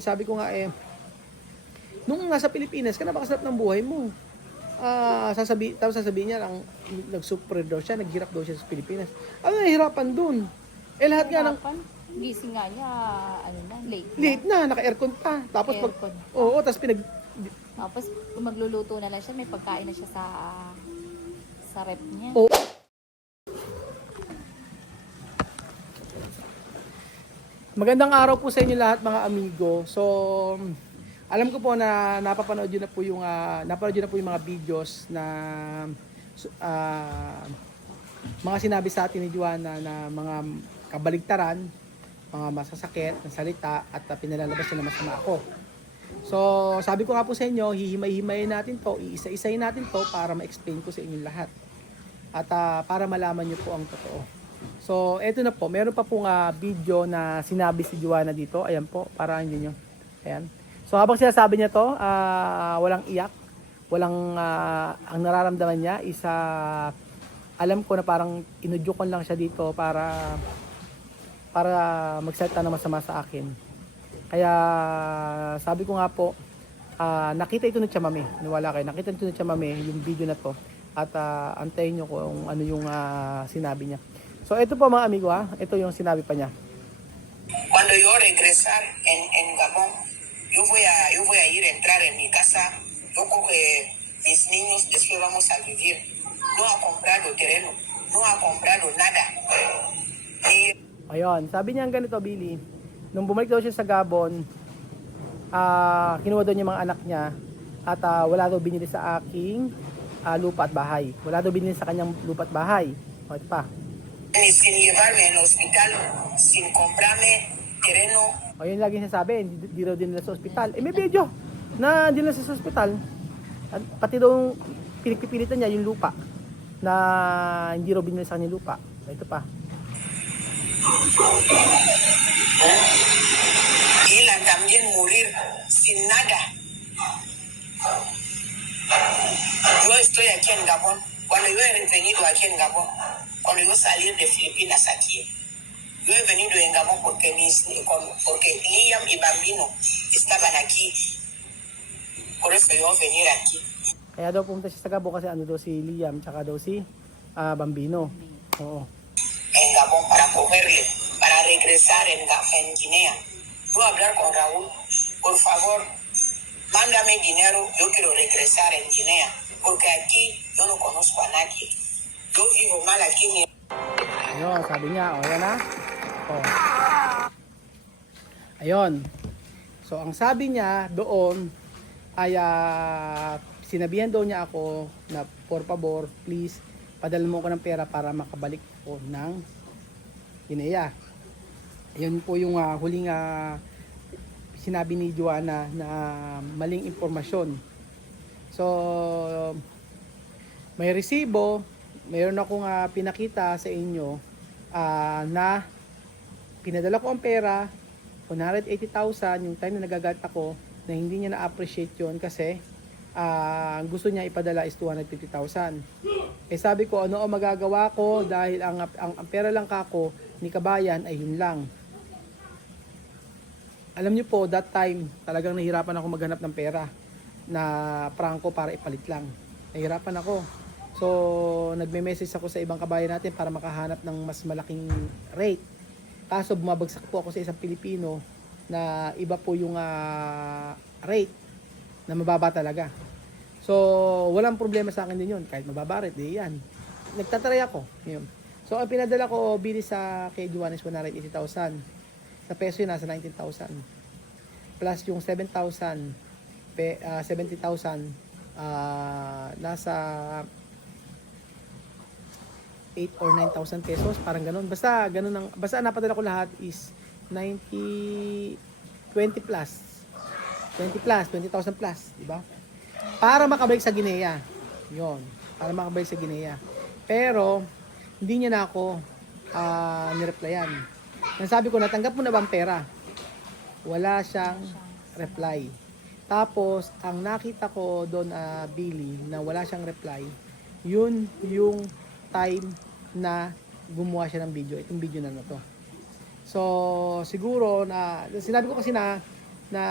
Sabi ko nga nung nasa Pilipinas ka, napakasarap ng buhay mo. Tapos sasabihin niya lang, nag-super daw siya, naghirap daw siya sa Pilipinas. Ano nahihirapan dun? Lahat nga ng Gising nga niya, late late na, naka-aircon pa. Tapos Aircon pa. oo, tapos Tapos kung magluluto na lang siya, may pagkain na siya sa rep niya. Oo. Magandang araw po sa inyo lahat mga amigo. So, alam ko po na napapanood niyo na po yung mga videos na mga sinabi sa atin ni Juana na mga kabaligtaran, mga masasakit na salita at pinalalabas niya na masama ako. So, sabi ko nga po sa inyo, hihimay-himayin natin to, iisa-isayin natin to para ma-explain ko sa inyo lahat. At para malaman niyo po ang totoo. So, eto na po. Meron pa pong video na sinabi si Juana dito. Ayan po, para hindi nyo. Ayan. So, habang sinasabi niya to, walang iyak. Walang, ang nararamdaman niya is, alam ko na parang inudyokon lang siya dito para magsalita ng masama sa akin. Kaya, sabi ko nga po, nakita ito ni Chamame. Niwala kayo. Nakita ito ni Chamame, yung video na to. At antayin nyo kung ano yung sinabi niya. So ito po mga amigo ito yung sinabi pa niya. Cuando yo regresar en Gabón, yo voy a ir a entrar en mi casa, yo coge mis niños, después vamos a vivir. No ha comprado terreno, no ha comprado nada. Ayun, sabi niya ganito, Billy. Nung bumalik daw siya sa Gabon, kinuha daw niya mga anak niya at wala daw binili sa aking lupa at bahay. Wala daw binili sa kanyang lupa at bahay. O ito pa. Sin llevarme al hospital, sin comprarme terreno. O yun lagi sinasabi, hindi daw din nila sa ospital. May video na hindi nila sa ospital. At pati daw pinagpipilitan niya yung lupa na hindi raw binili sa kanyang lupa. Ito pa. Ilan también morir sin nada. Yo estoy aquí en Gabón. Cuando yo he venido aquí en Gabón, cuando yo salí de Filipinas aquí, yo he venido en Gabón porque Liam y Bambino estaban aquí. Por eso yo venir aquí. Kaya daw pumunta siya sa Gabon kasi ano daw si Liam tsaka daw si Bambino. Oo. En Gabón para regresar en Guinea. Voy a hablar con Raúl. Por favor, mándame dinero. Yo quiero regresar en Guinea. Porque aquí yo no conozco a nadie. Yo vivo mal aquí. Ayun, sabi niya, yan na. Ayun. So, ang sabi niya doon ay sinabihan daw niya ako na por favor, please, padala mo ko ng pera para makabalik ko ng Guinea. Ayun po yung huling sinabi ni Juana na maling impormasyon. So, may resibo, mayroon akong pinakita sa inyo na pinadala ko ang pera, 180,000, yung time na nagagalit ako, na hindi niya na-appreciate yun kasi gusto niya ipadala is 250,000. Sabi ko, ano ang magagawa ko dahil ang pera lang kako ni kabayan ay yun lang. Alam niyo po, that time, talagang nahirapan ako maghanap ng pera na prangko para ipalit lang. Nahirapan ako. So, nagme-message ako sa ibang kabayan natin para makahanap ng mas malaking rate. Kaso bumabagsak po ako sa isang Pilipino na iba po yung rate na mababa talaga. So, walang problema sa akin din yun. Kahit mababa rate, di yan. Nagtatry ako. Yun. So, ang pinadala ko bili sa kay Juanes 180,000. Sa peso yun, nasa 19,000. Plus yung 7,000, 70,000, nasa 8 or 9,000 pesos, parang ganun. Basta napadala ko lahat is 20 plus. 20,000 plus, di ba? Para makabalik sa Guinea. 'Yon, para makabalik sa Guinea. Pero hindi niya na ako ni-replyan. Sabi ko, natanggap mo na ba ang pera? Wala siyang reply. Tapos, ang nakita ko doon, Billy, na wala siyang reply, yun yung time na gumawa siya ng video. Itong video na to. So, siguro na, sinabi ko kasi na, na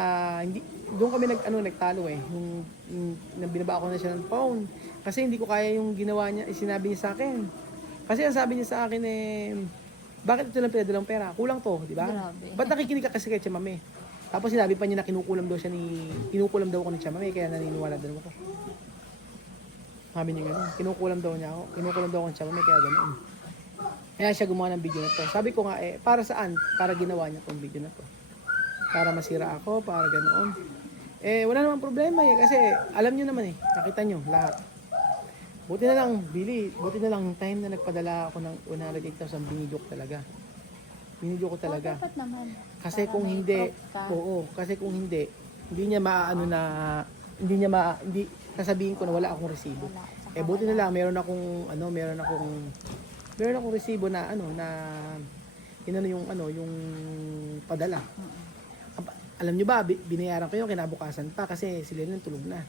hindi doon kami nagtalo eh nung binaba ko na siya ng phone kasi hindi ko kaya yung ginawa niya, sinabi niya sa akin. Kasi ang sabi niya sa akin eh, bakit ito lang pinadalang pera? Kulang to, di ba? Grabe. Ba't nakikinig ka kasi kay Chamame? Tapos sinabi pa niya na kinukulam daw ako ni Chamame kaya naniniwala daw ako. Sabi niya gano'n, kinukulam daw ako ni Chamame kaya gano'n. Kaya siya gumawa ng video na to. Sabi ko nga eh, para saan? Para ginawa niya tong video na to. Para masira ako, para ganoon. Eh, wala namang problema eh. Kasi, alam nyo naman eh. Nakita nyo, lahat. Buti na lang, Billy. Buti na lang, time na nagpadala ako ng 108,000, binidyo ko talaga. Binidyo ko talaga. Dapat naman. Kasi Para kung may hindi, proof ka. oo. Kasi kung hindi niya maaano na, hindi, sasabihin ko na wala akong resibo. Wala. Tsaka Eh, buti na wala. lang, meron akong resibo na, yung padala. Alam nyo ba, binayaran ko yun kinabukasan pa kasi sila nang tulog na.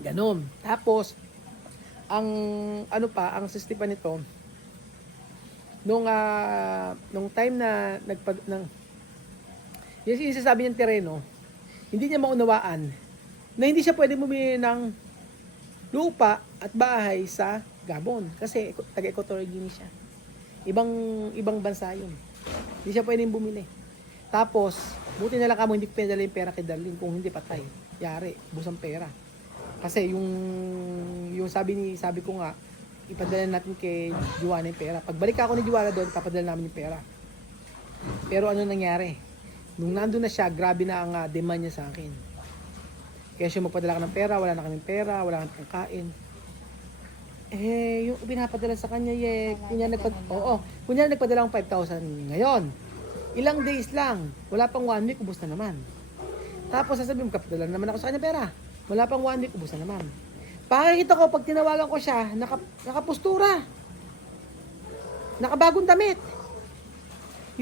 Ganon. Tapos, ang system pa nito, nung time na yung sasabi niyang tereno, hindi niya maunawaan na hindi siya pwede bumili ng lupa at bahay sa Gabon kasi taga-Equatorial Guinea siya. Ibang bansa yun. Hindi siya pwedeng bumili. Tapos, buti na lang kamo hindi pinadala yung pera kay Darlene. Kung hindi patay, yari, busang pera. Kasi yung sabi ko nga, ipadala natin kay Juana yung pera. Pagbalik ako ni Juana doon, papadala namin yung pera. Pero ano nangyari? Nung nandun na siya, grabe na ang demand niya sa akin. Kaya siya magpadala ka ng pera, wala na kaming pera, wala kaming pangkain. Eh, yung pinapadala sa kanya, kunya nagpadala akong 5,000 ngayon. Ilang days lang, wala pang 1 week, ubos na naman. Tapos sasabihin mo, kapadala naman ako sa kanya pera. Wala pang 1 week, ubos na naman. Pakikita ko, pag tinawagan ko siya, nakapustura. Nakabagong damit.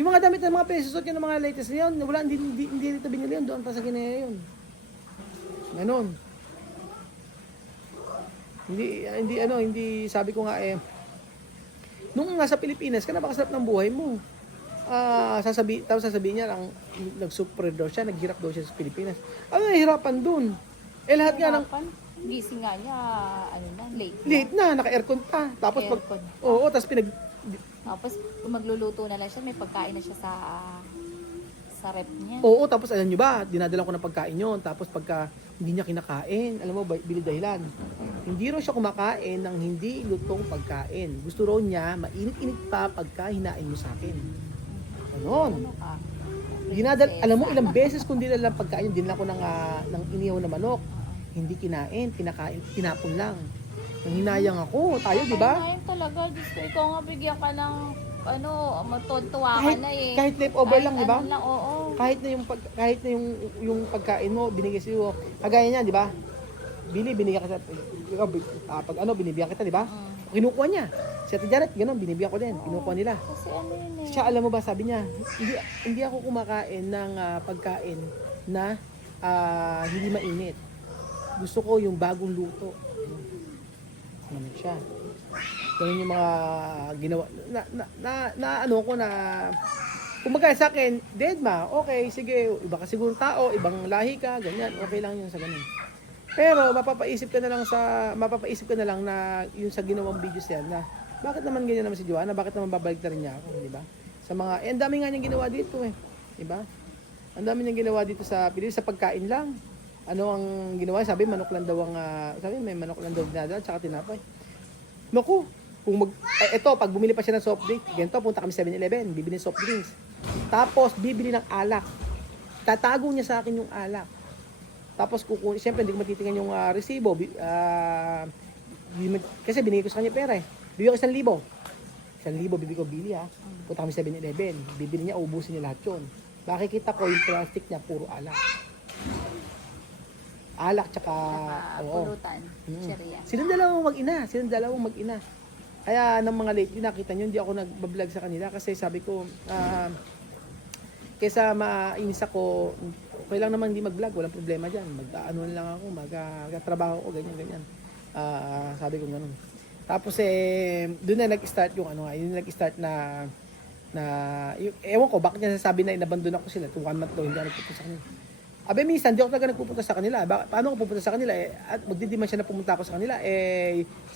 Yung mga damit ng mga pesusot yun, ng mga latest na yun, wala, hindi dito binili yun, doon pa sa Guinea yun. Ganon. Hindi sabi ko nga eh, nung nasa Pilipinas ka, napakasarap ng buhay mo. Sasabihin niya lang, nag-super daw siya, naghirap daw siya sa Pilipinas. Ano nahihirapan dun? Eh lahat nga ng, Gising nga niya, late na, naka-aircon pa. Tapos Aircon. tapos Tapos, kung magluluto na lang siya, may pagkain na siya sa rep niya. tapos alam nyo ba, dinadala ko ng pagkain yun. Tapos pagka hindi niya kinakain, alam mo ba, bili dahilan. Hindi raw siya kumakain ng hindi lutong pagkain. Gusto raw niya, mainit-init pa pagka hinain mo sa akin. Ganon. Ano ka? Alam mo, ilang beses kung dinala ng pagkain, dinala ko ng inihaw na manok. Hindi kinakain, tinapon lang. Nang hinayang ako, tayo, di ba? Ayun talaga, Diyos ko, ikaw nga bigyan ka ng, matutuwa ka na eh. Kahit leftover lang, di ba? Ano lang, oo. Kahit na yung pagkain mo binigay sa iyo. Kagaya niyan, di ba? Binigyan kita binibigyan kita, di ba? Kinukuha niya. Si Ate Janet, gano'n, binibigyan ko din. Kinukuha nila. Kasi ano yun eh. Siya, alam mo ba, sabi niya, hindi ako kumakain ng pagkain na hindi mainit. Gusto ko yung bagong luto. Ano siya. Ganun yung mga ginawa. Kumbaga sa akin, Dedma, okay, sige, iba ka siguro tao, ibang lahi ka, ganyan, okay lang yun sa ganun. Pero mapapaisip ka na lang na yung sa ginawang videos yan na bakit naman ganyan naman si Joanna, bakit naman babalik na rin niya ako, di ba? Sa mga, ang dami nga niyang ginawa dito eh, di ba? Ang dami niyang ginawa dito sa Pilipinas, sa pagkain lang. Ano ang ginawa? Sabi, manok lang daw may manok lang daw dinadala, tsaka tinapay. Naku, pag bumili pa siya ng soft drink, ganito, punta kami 7-Eleven, bibili ng soft drinks. Tapos, bibili ng alak. Tatago niya sa akin yung alak. Tapos, siyempre, hindi ko matitingnan yung resibo. Kasi binigay ko sa kanya pera eh. Bibigyan ko 1,000. 1,000, bibigyan ko bili ha. Punta kami 7-Eleven. Bibili niya, ubusin niya lahat yun. Makikita ko yung plastic niya, puro alak. Alak, tsaka pulutan. Cheria. Silang dalawang mag-ina. Kaya ng mga lately, nakita nyo, hindi ako nagbablog sa kanila kasi sabi ko, kesa mainis ako, okay lang naman hindi mag-vlog, walang problema dyan. Mag-ano lang ako, mag-trabaho ko, ganyan. Sabi ko ganun. Tapos doon na nag-start yung nag-start na ewan ko, bakit niya nasasabi na inabandon ako sila, 1 month daw, hindi ako nagpupunta sa kanila. Abe, minsan, di ako talaga nagpupunta sa kanila. Paano ako pupunta sa kanila? At magdidiman siya na pumunta ako sa kanila.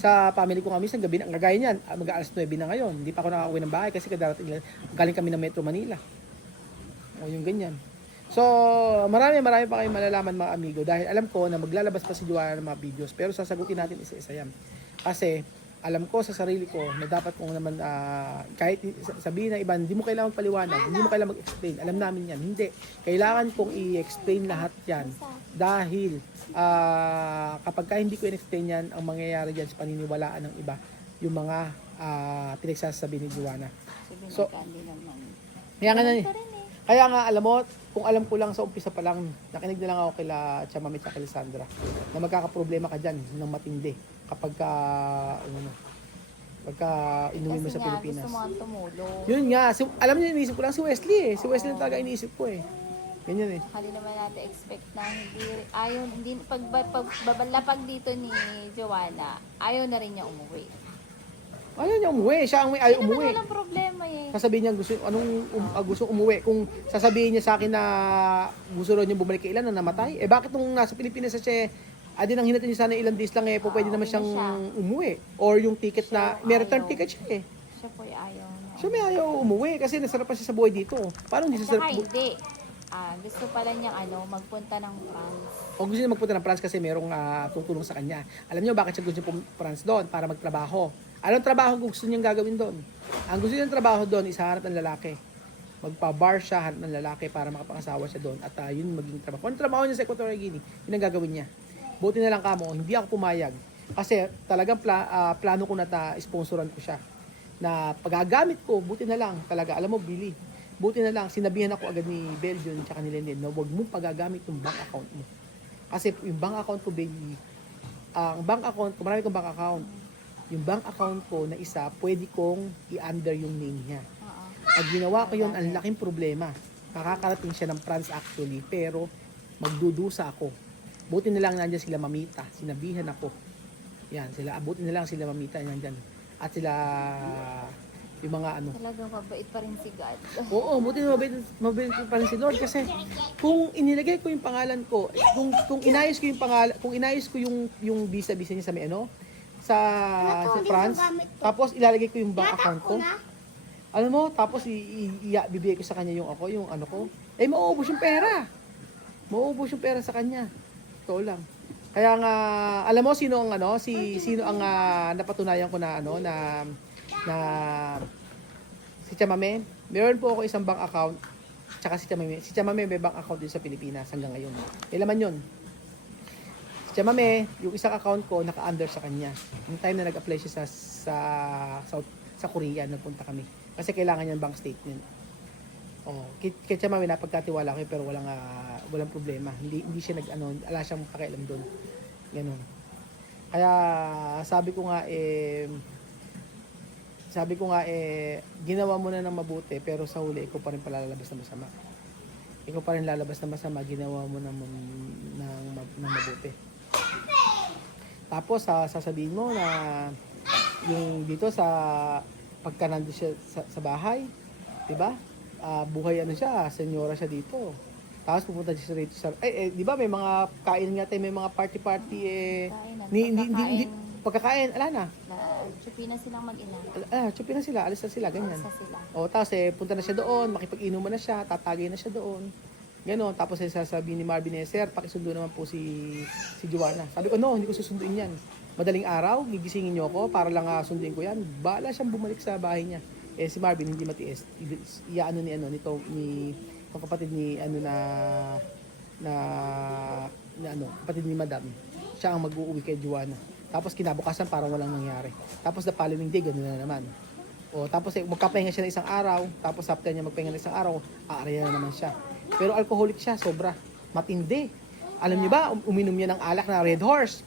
Sa family ko nga minsan, gabi na, gagaya niyan, mag-aalas 9 na ngayon. Hindi pa ako nakakauwi ng bahay kasi kadarating galing kami ng Metro Manila. O yung ganyan. So, marami pa kayong malalaman mga amigo dahil alam ko na maglalabas pa si Joanna ng mga videos pero sasagutin natin isa-isa yan. Kasi alam ko sa sarili ko na dapat kung naman kahit sabihin ng iba, hindi mo kailangan magpaliwanag, hindi mo kailangan mag-explain. Alam namin yan. Hindi. Kailangan kong i-explain lahat yan dahil kapag ka hindi ko i-explain yan, ang mangyayari dyan sa paniniwalaan ng iba, yung mga pinagsasabi ni Joanna. So, kaya nga kaya nga, alam mo, kung alam ko lang sa umpisa pa lang, nakinig na lang ako kila Chamami at kila Sandra na magkakaproblema ka dyan ng matindi kapag pagka inuwi mo sa Pilipinas. Kasi nga, gusto mo tumulong. Yun nga, alam niyo, iniisip ko lang si Wesley eh. Si Wesley na talaga iniisip ko eh. Ganyan eh. Hindi naman natin expect na hindi, pagbalapag dito ni Joanna, ayaw na rin niya umuwi. Ayaw niya umuwi. Siya ang may ayaw Hindi naman umuwi. walang problema eh. Sasabihin niya gusto umuwi. Kung sasabihin niya sa akin na gusto rin niya bumalik kailan na namatay, bakit nung nasa Pilipinas siya, nang hinatid niya sana ilang days lang pwede naman siyang umuwi. Or yung ticket na, may return ticket siya eh. Siya po ayaw na. Siya may ayaw umuwi kasi nasarapan siya sa buhay dito. Paano hindi At saka sasarap? hindi. Gusto pala niyang magpunta ng France. O gusto niya magpunta ng France kasi merong tutulong sa kanya. Alam niyo bakit siya gusto niya France doon? Para magtrabaho. Anong trabaho gusto niyang gagawin doon? Ang gusto niyang trabaho doon is hanap ng lalaki. Magpa-bar siya, hanap ng lalaki para makapangasawa siya doon. At yun maging trabaho. Kung trabaho niya sa Equatorial Guinea, yun ang gagawin niya. Buti na lang kamo, hindi ako pumayag. Kasi talagang plano ko na sponsoran ko siya. Na pagagamit ko, buti na lang talaga. Alam mo, Billy, buti na lang, sinabihan ako agad ni Belgium at ni Lendin na huwag mong pagagamit yung bank account mo. Kasi yung bank account ko, baby, ang bank account ko, marami kong bank account. Yung bank account ko na isa, pwede kong i-under yung name niya. Pag ginawa ko yun, ang laking problema. Makakarating siya ng France actually, pero magdudusa ako. Buti na lang nandiyan sila Mamita. Sinabihan ako. Yan, buti na lang sila Mamita nandiyan. At sila, yung mga Talagang mabait pa rin si God. Oo, buti na mabait pa rin si Lord kasi kung inilagay ko yung pangalan ko, kung inayos ko yung pangalan, kung inayos ko yung visa niya sa sa France, tapos ilalagay ko yung bank account ko. Alam mo, tapos bibigay ko sa kanya yung ano ko. Mauubos yung pera. Mauubos yung pera sa kanya. Ito lang. Kaya nga, alam mo sino ang sino ang napatunayan ko na si Chamame. Meron po ako isang bank account, tsaka si Chamame may bank account din sa Pilipinas hanggang ngayon. May laman yun. Si Chamame, yung isang account ko naka-under sa kanya. Yung time na nag-apply siya sa Korea, nagpunta kami. Kasi kailangan niya ng bank statement. Kay Chamame napagkatiwala ko pero walang problema. Hindi siya wala siyang pakialam doon. Ganun. Kaya sabi ko nga ginawa mo na ng mabuti pero sa huli ikaw pa rin palalabas na masama. Ikaw pa rin lalabas na masama, ginawa mo ng mabuti. Tapos sasabihin mo na yung dito sa pagka nandun siya sa bahay, 'di ba? Buhay siya, senyora siya dito. Tapos pupunta siya rito sa di ba may mga kain nga tayo, may mga party pagkakain, ala na. Chupi na silang mag-ina. Chupi na sila, alis na sila, ganyan. Alis na sila. Tapos punta na siya doon, makipag-inuman na siya, tatagay na siya doon. Ganon, tapos sasabihin ni Marvin Sir, pakisundo naman po si Joanna. Sabi ko, no, hindi ko susunduin yan. Madaling araw, gigisingin niyo ako para lang sunduin ko yan. Bahala siyang bumalik sa bahay niya. Si Marvin hindi matiis. Iyaano ni kapatid ni kapatid ni Madam. Siya ang mag-uuwi kay Joanna. Tapos kinabukasan parang walang nangyari. Tapos the following day, gano'n na naman. Tapos magkapahinga siya ng isang araw, tapos after niya magpahinga ng isang araw, aaraya na naman siya. Pero alcoholic siya, sobra. Matindi. Alam niyo ba, uminom niya ng alak na Red Horse.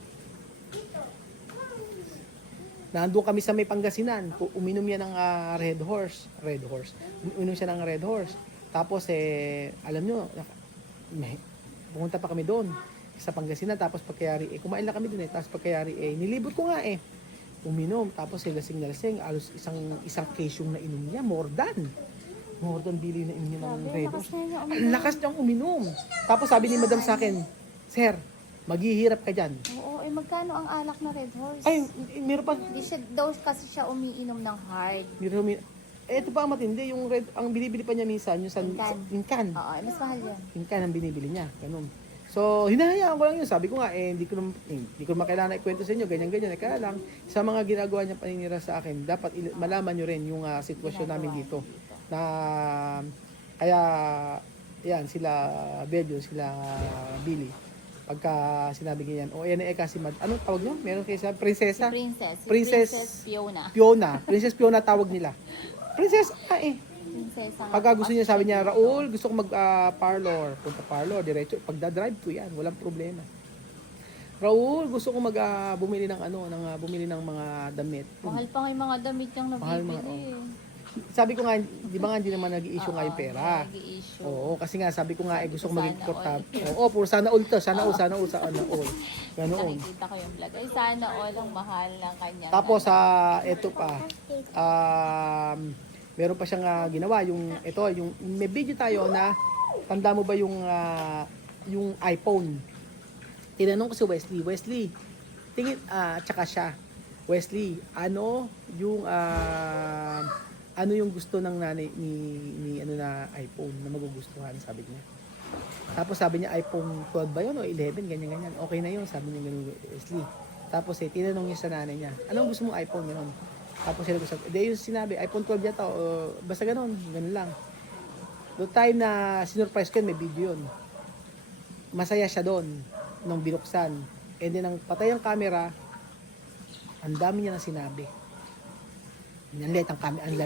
Nandun kami sa may Pangasinan, uminom niya ng Red Horse. Uminom siya ng Red Horse. Tapos alam niyo, pumunta pa kami doon sa Pangasinan, tapos pagkayari, kumain lang kami doon tapos pagkayari, nilibot ko nga uminom, tapos lasing na lasing, alos isang case yung nainom niya, more than. More than bili na inyo ng Grabe, Red lakas Horse. na niya Ang lakas niyang uminom. Tapos sabi ni madam sa akin, Sir, maghihirap ka dyan. Oo, magkano ang alak na Red Horse? Ay, meron pa. Hindi siya daw kasi siya umiinom ng hard. Ito pa ang matindi, yung red, ang binibili pa niya minsan, yung Incan. Incan. Oo, mas mahal yan. Incan ang binibili niya, ganun. So, hinahayaan ko lang yun. Sabi ko nga, hindi ko naman kailangan ikwento sa inyo, ganyan-ganyan. Kaya lang, sa mga ginagawa niya paninira sa akin, dapat malaman nyo rin yung sitwasyon namin dito. Na, kaya, yan, sila Bello, sila Billy. Pagka sinabi ganyan, o yan kasi, anong tawag nyo? Meron kayo sa prinsesa? Si Princess. Si Princess Fiona. Princess Fiona tawag nila. Princess, Prinsesa. Pagka gusto niya, sabi niya, Raul, gusto ko mag-parlor. Punta parlor, diretso. Pagda-drive ko yan, walang problema. Raul, gusto ko bumili ng bumili ng mga damit. Mahal pa nga yung mga damit niyang Mahal nabibili. Sabi ko nga, di ba nga hindi naman nag-i-issue nga yung pera. Nag-i-issue. Oo, kasi nga sabi ko nga, gusto ko maging Sana portab. Oo, puro sana all to. Sana all. Ganoon. Nakikita ko yung vlog. Ay, sana all ang mahal ng kanya. Tapos, eto pa. Meron pa siyang ginawa. Yung may video tayo na, tanda mo ba yung iPhone? Tinanong ko si Wesley, tingin, tsaka siya, Wesley, ano yung gusto ng nanay ni na iPhone na magugustuhan, sabi niya. Tapos sabi niya, iPhone 12 ba yun o 11, ganyan. Okay na yun, sabi niya ganun, Wesley. Tapos tinanong niya sa nanay niya, anong gusto mong iPhone, gano'n. Tapos sila gusto, yung sinabi, iPhone 12 yata, basta ganun lang. Noong time na sinurprise ko yun, may video yun. Masaya siya doon, nung binuksan. And then, nang patay ang camera, ang dami niya na sinabi. Ang liit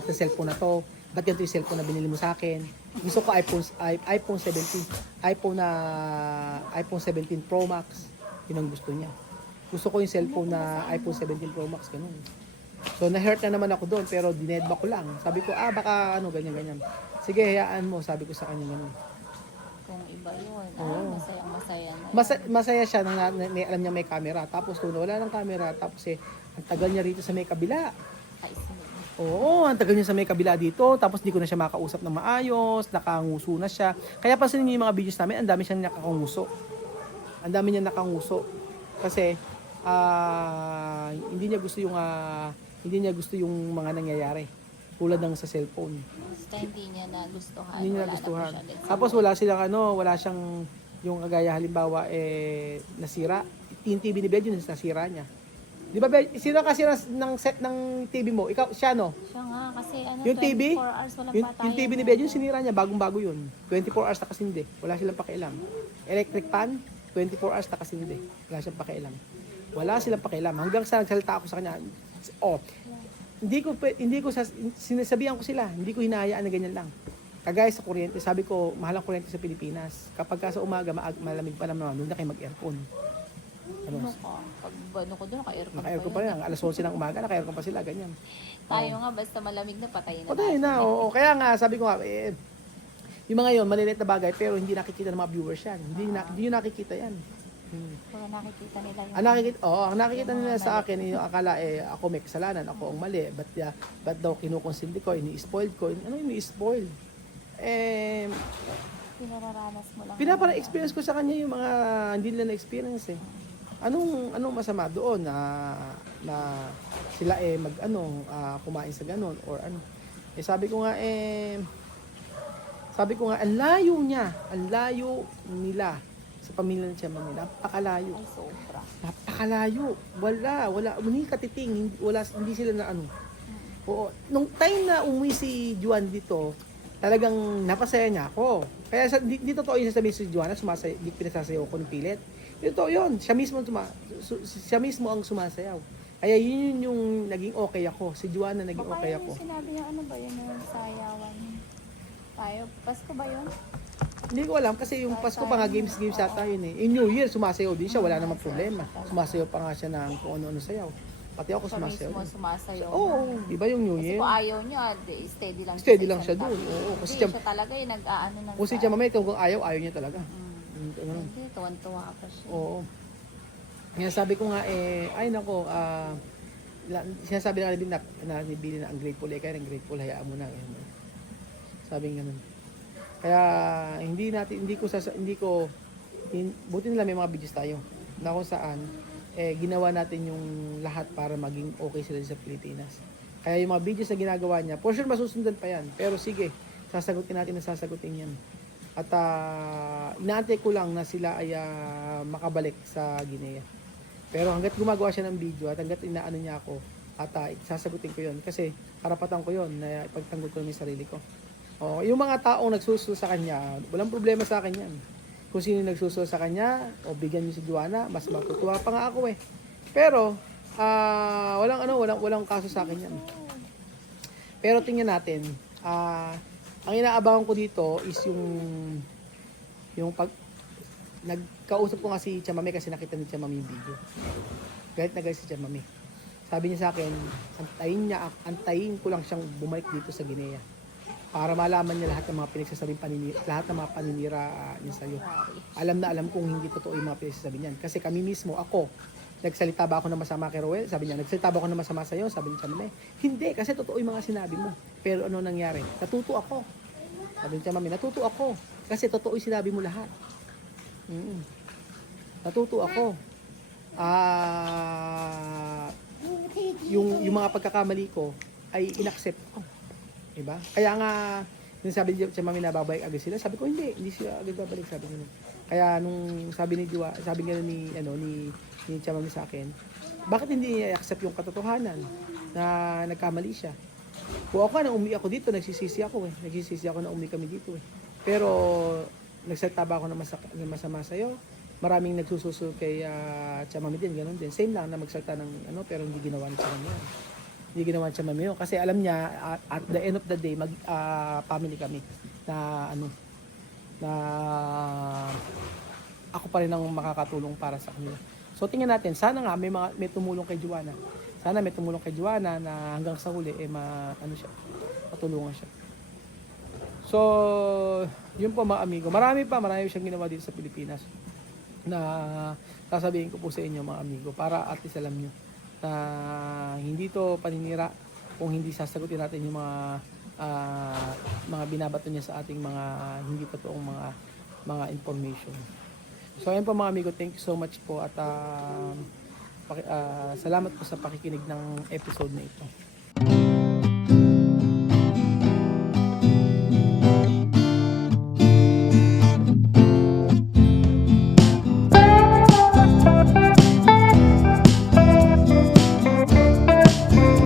ng cellphone na to. Ba't ganito yung cellphone na binili mo sa akin? Gusto ko iPhone 17. iPhone 17 Pro Max. Yun ang gusto niya. Gusto ko yung cellphone na iPhone 17 Pro Max. Ganun. So, na-hurt na naman ako doon, pero dinedba ko lang. Sabi ko, baka ganyan. Sige, hayaan mo. Sabi ko sa kanya ganun. Kung iba yun, masaya na. Masaya siya nang alam niya may camera. Tapos kung wala ng camera, tapos ang tagal niya rito sa may kabila. Ay, sinunod. Oo, ang tagal niya sa may kabila dito. Tapos di ko na siya makausap ng maayos, nakanguso na siya. Kaya pansinin niyo yung mga videos namin, ang dami siyang nakakanguso. Ang dami niya nakanguso. Kasi hindi niya gusto yung mga nangyayari. Tulad ng sa cellphone. Basta hindi niya nagustuhan. Hindi niya Wala na po nagustuhan. siya din. Tapos wala siyang yung kagaya halimbawa nasira. Yung TV ni Bed yun nasira niya. Di ba sino kasi ng set ng TV mo? Ikaw siya no? Siya nga, kasi Yung TV, 24 hours walang patayan. yung TV ni Bed yun sinira niya, bagong-bago yun. 24 hours na kasindi. Wala silang pakialam. Electric pan, 24 hours na kasindi. Wala silang pakialam. Wala silang pakialam. Hanggang sa nagsalita ako sa kanya, hindi ko sinasabihan ko sila, hindi ko hinahayaan na ganyan lang. Kagaya sa kuryente, sabi ko, mahal ang kuryente sa Pilipinas. Kapag sa umaga, malamig pa naman, doon na kayo mag-aircon. Ano ka? Pag bano ko doon, naka-aircon Naka-aircon pa rin. Alas 11 ng umaga, naka-aircon pa sila, ganyan. Tayo nga, basta malamig na, patayin na Patay na, oo. Kaya nga, sabi ko nga, yung mga yun, maliliit na bagay, pero hindi nakikita ng mga viewers yan. Hindi nyo nakikita yan. Kaya nakikita nila yung... Ang nakikita nila sa akin, yung akala ako may kasalanan, ako ang mali. Ba't daw kinukonsinti ko, ini-spoiled ko. Ano yung ini-spoiled? Pinararanas mo lang. Pinapara-experience ko sa kanya yung mga hindi nila na-experience eh. Anong masama doon na sila kumain sa ganon or ano. Sabi ko nga ang layo nila sa pamilya ng Tiyaman nila. Napakalayo. Ay, sobra. Napakalayo. Wala. Hindi katiting. Hindi sila na ano. Oo. Nung time na umuwi si Juan dito, talagang napasaya niya ako. Kaya dito totoo yung sasabihin si Juan na hindi pinasasayaw ko ng pilit. Ito yun. Siya mismo ang sumasayaw. Kaya yun yung naging okay ako. Si Juan na naging Baka okay yung ako. sinabi niya, ano ba yun yung sayawan? Tayo, Pasko ba yun? Hindi ko alam kasi yung Pasko pa nga games yata yun eh. In New Year, sumasayaw din siya, wala namang problema. Sumasayaw pa nga siya ng kung ano-ano sayaw. Pati ako Siya sumasayaw. mismo sumasayaw. Oo, di ba yung New Kasi Year? kung ayaw niya, steady lang Steady sa lang siya isang doon. topic. Oo, kasi Hindi, siya, siya talaga yung nag-aano ng... kung si Chamamay, kung ayaw niya talaga. Ganun. Hindi, tuwan-tuwa pa siya. Oo. Kaya sabi ko nga ay nako, sinasabi na rin na ni Billy na ang grateful kaya ang grateful hayaan mo na. Sabi ganun. Kaya buti nila may mga videos tayo na kung saan ginawa natin yung lahat para maging okay sila sa Pilipinas. Kaya yung mga videos na ginagawa niya, for sure masusundan pa yan. Pero sige, sasagutin natin na sasagutin yan. At inaantay ko lang na sila ay makabalik sa Guinea. Pero hanggat gumagawa siya ng video at hanggat inaano niya ako, at sasagutin ko yon kasi karapatan ko yon na ipagtanggol ko yung sarili ko. Yung mga taong nagsusul sa kanya, walang problema sa akin yan. Kung sino nagsusul sa kanya, o bigyan niyo si Joanna, mas matutuwa pa nga ako eh. Pero, walang kaso sa akin yan. Pero tingnan natin, ang inaabangan ko dito is yung nagkausap ko nga si Chamame kasi nakita ni Chamame yung video. Galit na galit si Chamame. Sabi niya sa akin, antayin ko lang siyang bumalik dito sa Guinea para malaman niya lahat ng mga pinagsasabing lahat ng mga paninira niya sa'yo. Alam na alam kung hindi totoo yung mga pinagsasabi niyan. Kasi kami mismo, ako, nagsalita ba ako na masama kay Roel? Sabi niya, nagsalita ba ako na masama sa'yo? Sabi ni Chamame, hindi, kasi totoo yung mga sinabi mo. Pero ano nangyari? Natuto ako. Sabi ni Chamame, natuto ako. Kasi totoo yung sinabi mo lahat. Natuto ako. Yung mga pagkakamali ko ay inaccept ko. Diba? Kaya nga, nung sabi ni Chamame na babalik agad sila, sabi ko hindi sila agad babalik, sabi ko. Kaya nung sabi ni Chamame sa akin, bakit hindi i-accept yung katotohanan na nagkamali siya? Kung ako na umuwi ako dito, nagsisisi ako na umuwi kami dito eh. Pero nagsalita ba ako na masama sa'yo? Maraming nagsususul kay Chamame din, ganun din. Same lang na magsalita ng pero hindi ginawa ni Chamame yun. Hindi ginawa ni Chamame yun. Kasi alam niya, at the end of the day, family kami na na ako pa rin ang makakatulong para sa kanila. So tingnan natin, sana nga may tumulong kay Joanna. Sana may tumulong kay Joanna na hanggang sa huli matulungan siya. So, yun po mga amigo. Marami siyang ginawa dito sa Pilipinas na sasabihin ko po sa inyo mga amigo para at least alam nyo na hindi to paninira kung hindi sasagutin natin yung mga binabato niya sa ating mga hindi totoong mga information. So ayun po mga amigo, thank you so much po at salamat po sa pakikinig ng episode na ito.